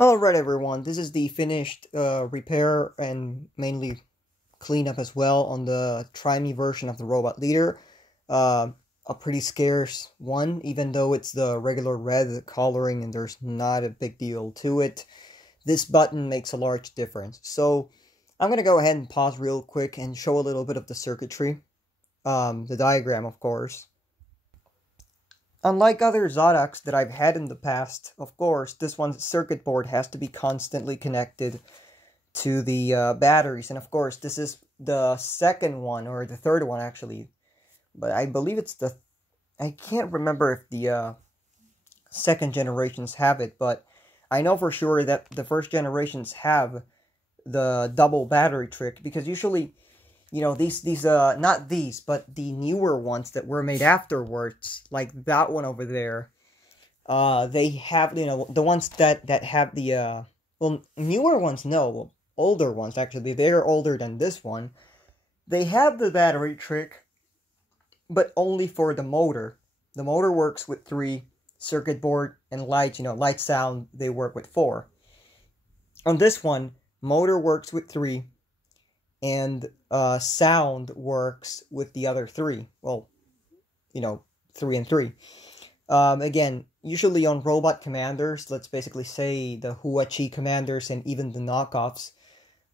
Alright everyone, this is the finished repair and mainly cleanup as well on the Try Me version of the Robot Leader. A pretty scarce one, even though it's the regular red coloring and there's not a big deal to it. This button makes a large difference. So I'm going to go ahead and pause real quick and show a little bit of the circuitry. The diagram, of course. Unlike other Zodaks that I've had in the past, of course, this one's circuit board has to be constantly connected to the batteries. And of course, this is the second one, or the third one actually. But I believe it's the... I can't remember if the second generations have it, but I know for sure that the first generations have the double battery trick, because usually... You know, not these, but the newer ones that were made afterwards, like that one over there, they have, you know, the ones that have the, well, newer ones, no, older ones, actually, they're older than this one. They have the battery trick, but only for the motor. The motor works with 3, circuit board and light, you know, light sound, they work with 4. On this one, motor works with 3. And sound works with the other 3. Well, you know, 3 and 3. Again, usually on robot commanders, let's basically say the Huachi commanders and even the knockoffs,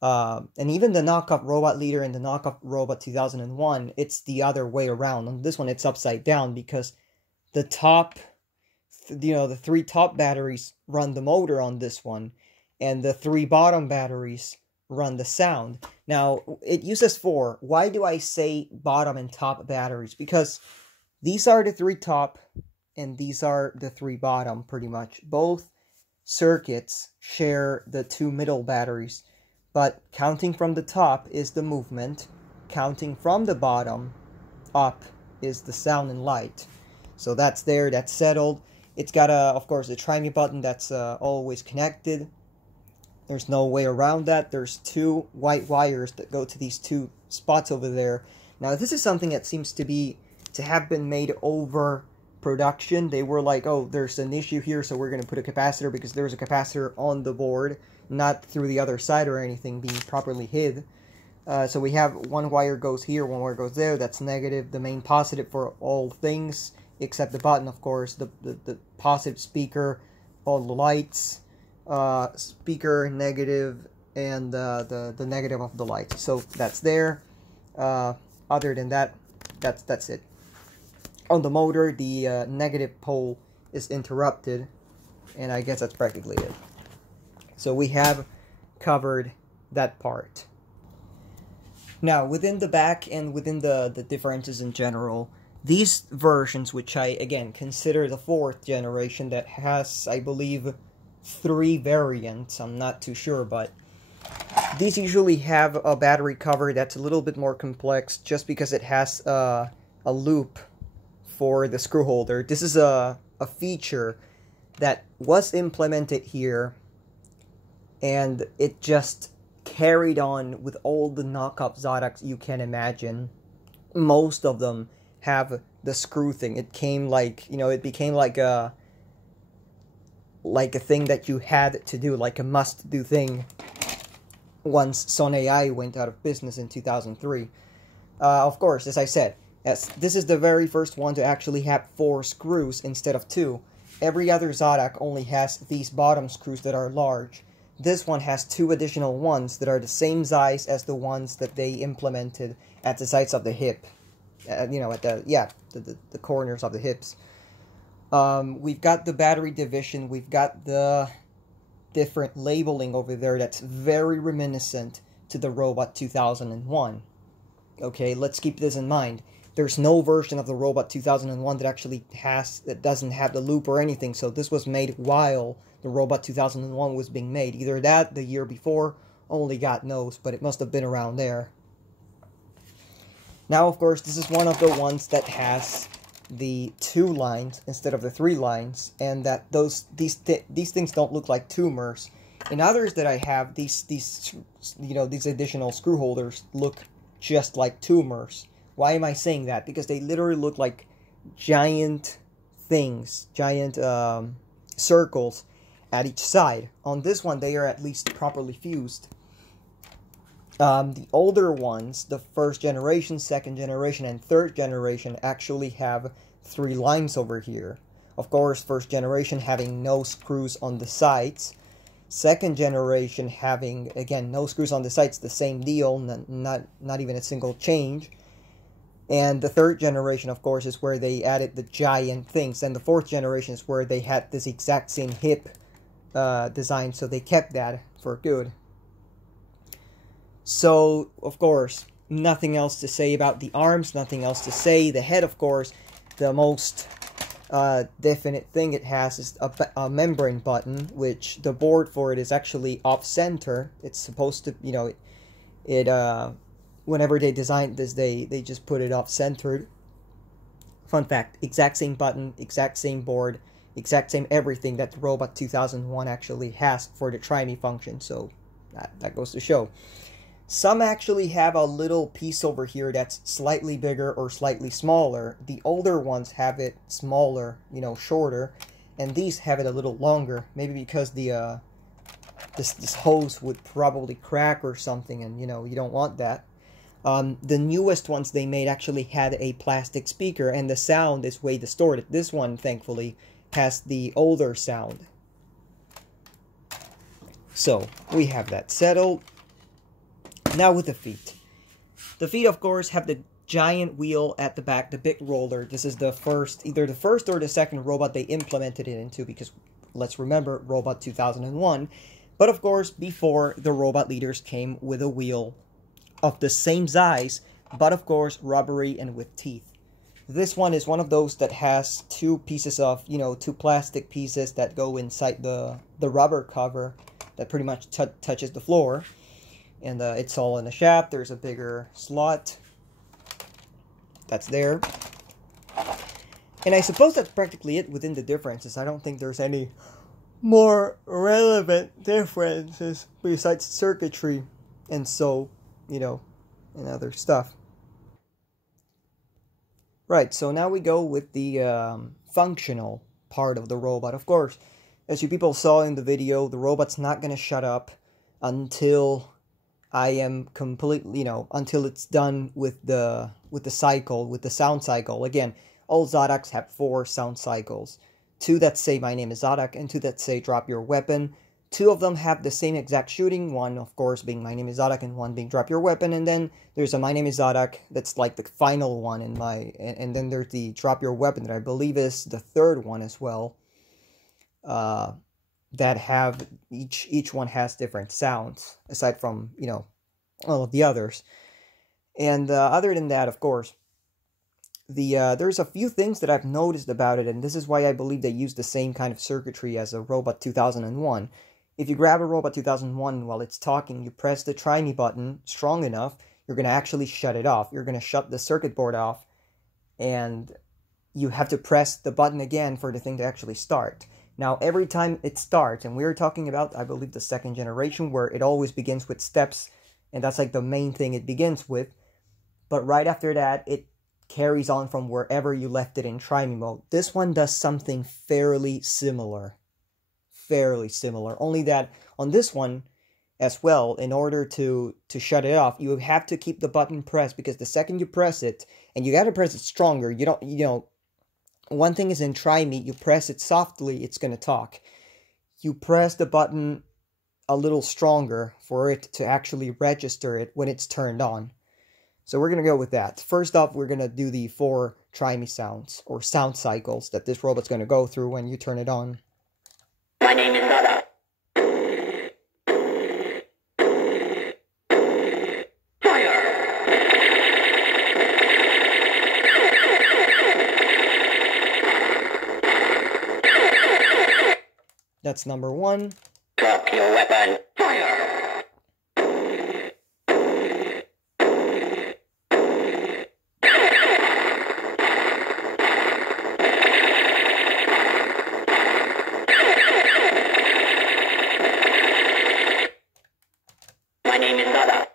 and even the knockoff Robot Leader and the knockoff Robot 2001, it's the other way around. On this one, it's upside down because the top, you know, the 3 top batteries run the motor on this one, and the 3 bottom batteries run the sound. Now, it uses 4. Why do I say bottom and top batteries? Because these are the 3 top, and these are the 3 bottom, pretty much. Both circuits share the 2 middle batteries, but counting from the top is the movement, counting from the bottom up is the sound and light. So that's there, that's settled. It's got, of course, a Try Me button that's always connected. There's no way around that. There's 2 white wires that go to these 2 spots over there. Now, this is something that seems to have been made over production. They were like, oh, there's an issue here, so we're going to put a capacitor because there's a capacitor on the board, not through the other side or anything being properly hid. So we have 1 wire goes here, 1 wire goes there. That's negative. The main positive for all things, except the button, of course. The positive speaker, all the lights. Speaker negative, and the negative of the light. So that's there. Other than that, that's it. On the motor, the negative pole is interrupted, and I guess that's practically it. So we have covered that part. Now, within the back and within the differences in general, these versions, which I, again, consider the 4th generation that has, I believe, 3 variants, I'm not too sure, but these usually have a battery cover that's a little bit more complex just because it has a loop for the screw holder. This is a feature that was implemented here, and it just carried on with all the knockoff Zodaks you can imagine. Most of them have the screw thing. It came like, you know, it became like a thing that you had to do, like a must-do thing, once Son AI went out of business in 2003. Of course, as I said, this is the very first one to actually have 4 screws instead of 2. Every other Zodak only has these bottom screws that are large. This one has 2 additional ones that are the same size as the ones that they implemented at the sides of the hip. You know, at the corners of the hips. We've got the battery division, we've got the different labeling over there that's very reminiscent to the Robot 2001. Okay, let's keep this in mind. There's no version of the Robot 2001 that doesn't have the loop or anything, so this was made while the Robot 2001 was being made. Either that, the year before, only God knows, but it must have been around there. Now, of course, this is one of the ones that has the 2 lines instead of the 3 lines, and that these things don't look like tumors. In others that I have, these additional screw holders look just like tumors. Why am I saying that? Because they literally look like giant things, giant circles, at each side. On this one, they are at least properly fused. The older ones, the first generation, second generation, and third generation, actually have 3 lines over here. Of course, first generation having no screws on the sides. Second generation having, again, no screws on the sides, the same deal, not even a single change. And the third generation, of course, is where they added the giant things. And the fourth generation is where they had this exact same hip design, so they kept that for good. So, of course, nothing else to say about the arms, nothing else to say. The head, of course, the most definite thing it has is a membrane button, which the board for it is actually off-center. It's supposed to, you know, whenever they designed this, they just put it off-centered. Fun fact, exact same button, exact same board, exact same everything that the Robot 2001 actually has for the Try Me function, so that goes to show. Some actually have a little piece over here that's slightly bigger or slightly smaller. The older ones have it smaller, you know, shorter, and these have it a little longer. Maybe because the this hose would probably crack or something, and you know, you don't want that. The newest ones they made actually had a plastic speaker, and the sound is way distorted. This one, thankfully, has the older sound. So we have that settled. Now with the feet. The feet, of course, have the giant wheel at the back, the big roller. This is the first, either the first or the second robot they implemented it into, because let's remember, Robot 2001. But of course, before, the robot leaders came with a wheel of the same size, but of course, rubbery and with teeth. This one is one of those that has 2 pieces of, you know, 2 plastic pieces that go inside the rubber cover that pretty much touches the floor. And it's all in a shaft. There's a bigger slot that's there. And I suppose that's practically it within the differences. I don't think there's any more relevant differences besides circuitry and so, you know, and other stuff. Right, so now we go with the functional part of the robot. Of course, as you people saw in the video, the robot's not going to shut up until I am completely, you know, until it's done with the cycle, with the sound cycle. Again, all Zodaks have 4 sound cycles. 2 that say my name is Zodak, and 2 that say drop your weapon. 2 of them have the same exact shooting, one of course being my name is Zodak and one being drop your weapon, and then there's a my name is Zodak that's like the final one in my, and then there's the drop your weapon that I believe is the 3rd one as well. That have, each one has different sounds, aside from, you know, all of the others. And other than that, of course, there's a few things that I've noticed about it, and this is why I believe they use the same kind of circuitry as a Robot 2001. If you grab a Robot 2001 while it's talking, you press the Try Me button strong enough, you're going to actually shut it off. You're going to shut the circuit board off, and you have to press the button again for the thing to actually start. Now, every time it starts, and we were talking about, I believe, the 2nd generation, where it always begins with steps, and that's like the main thing it begins with. But right after that, it carries on from wherever you left it in Try Me mode. This one does something fairly similar. Fairly similar. Only that on this one as well, in order to shut it off, you have to keep the button pressed, because the second you press it, and you gotta press it stronger, you know, one thing is in Try Me, you press it softly, it's going to talk. You press the button a little stronger for it to actually register it when it's turned on. So we're going to go with that. First off, we're going to do the 4 Try Me sounds, or sound cycles, that this robot's going to go through when you turn it on. My name is Nada. That's number 1. Drop your weapon. Fire! My name is Nada.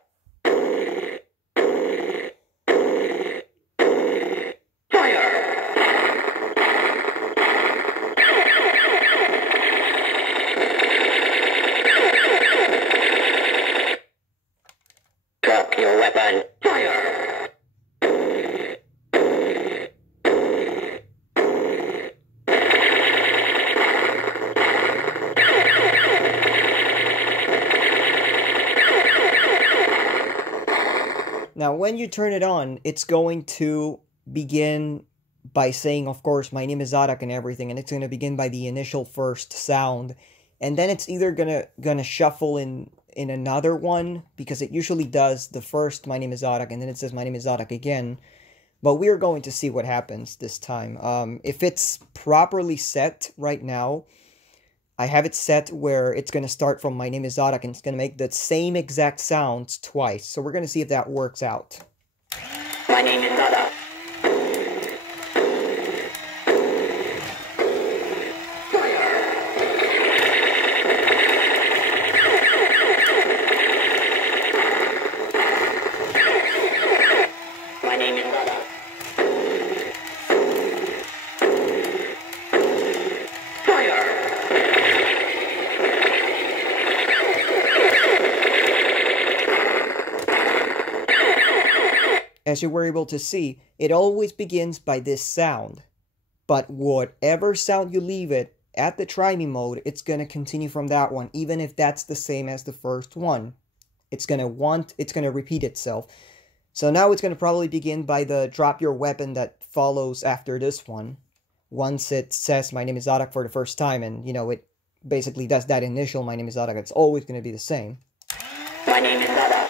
Fire! Now, when you turn it on, it's going to begin by saying, of course, my name is Zadak and everything, and it's going to begin by the initial first sound. And then it's either gonna shuffle in another one, because it usually does the first my name is Zadak, and then it says my name is Zadak again. But we're going to see what happens this time. If it's properly set right now, I have it set where it's going to start from my name is Zadak, and it's going to make the same exact sounds twice. So we're going to see if that works out. My name is Zadak. My name is Zadak. As you were able to see, it always begins by this sound. But whatever sound you leave it at the try me mode, it's going to continue from that one, even if that's the same as the first one. It's going to repeat itself. So now it's going to probably begin by the drop your weapon that follows after this one. Once it says my name is Zadak for the first time, and you know, it basically does that initial my name is Zadak, it's always going to be the same. My name is Zadak.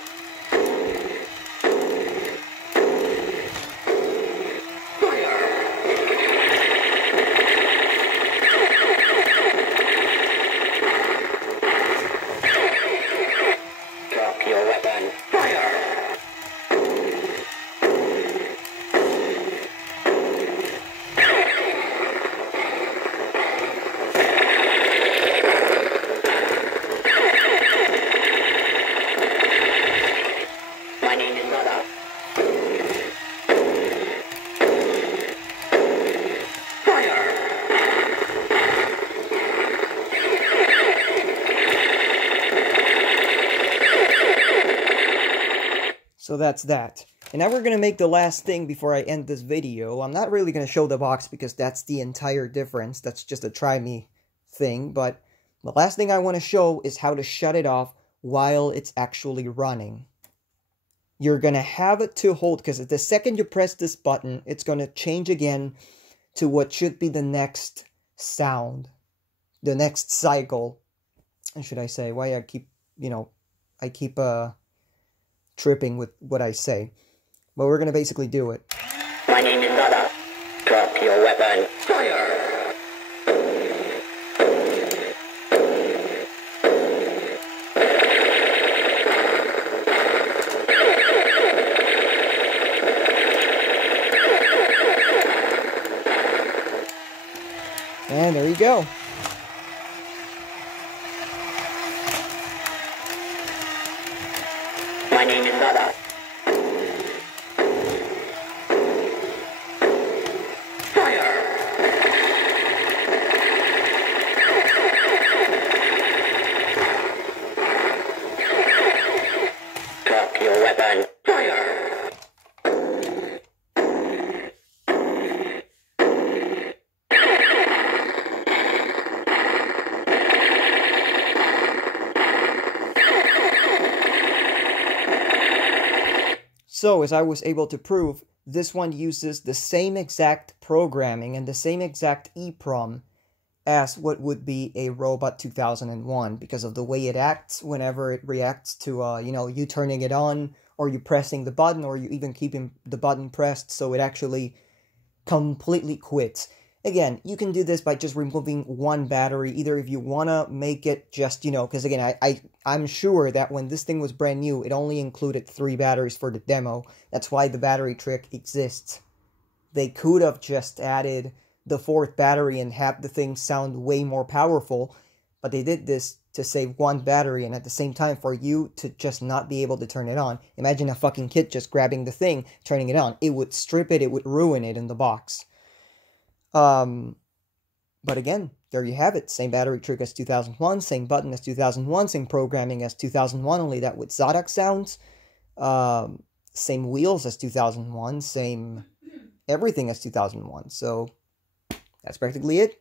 Drop your weapon. Fire! My name is Zadak. Fire! So that's that. And now we're going to make the last thing before I end this video. I'm not really going to show the box because that's the entire difference. That's just a try me thing. But the last thing I want to show is how to shut it off while it's actually running. You're going to have it to hold, because the second you press this button, it's going to change again to what should be the next sound. The next cycle. Should I say? Why I keep, tripping with what I say. But we're going to basically do it. My name is Zadak. Drop your weapon. Fire! And there you go. My name is Zadak. Fire! Drop your weapon. Fire! So, as I was able to prove, this one uses the same exact programming and the same exact EEPROM as what would be a Robot 2001, because of the way it acts whenever it reacts to, you turning it on, or you pressing the button, or you even keeping the button pressed, so it actually completely quits. Again, you can do this by just removing one battery, either if you want to make it just, because again, I'm sure that when this thing was brand new, it only included 3 batteries for the demo. That's why the battery trick exists. They could have just added the 4th battery and have the thing sound way more powerful, but they did this to save 1 battery and at the same time for you to just not be able to turn it on. Imagine a fucking kid just grabbing the thing, turning it on. It would strip it, it would ruin it in the box. But again, there you have it. Same battery trick as 2001, same button as 2001, same programming as 2001, only that with Zadak sounds. Same wheels as 2001, same everything as 2001. So, that's practically it.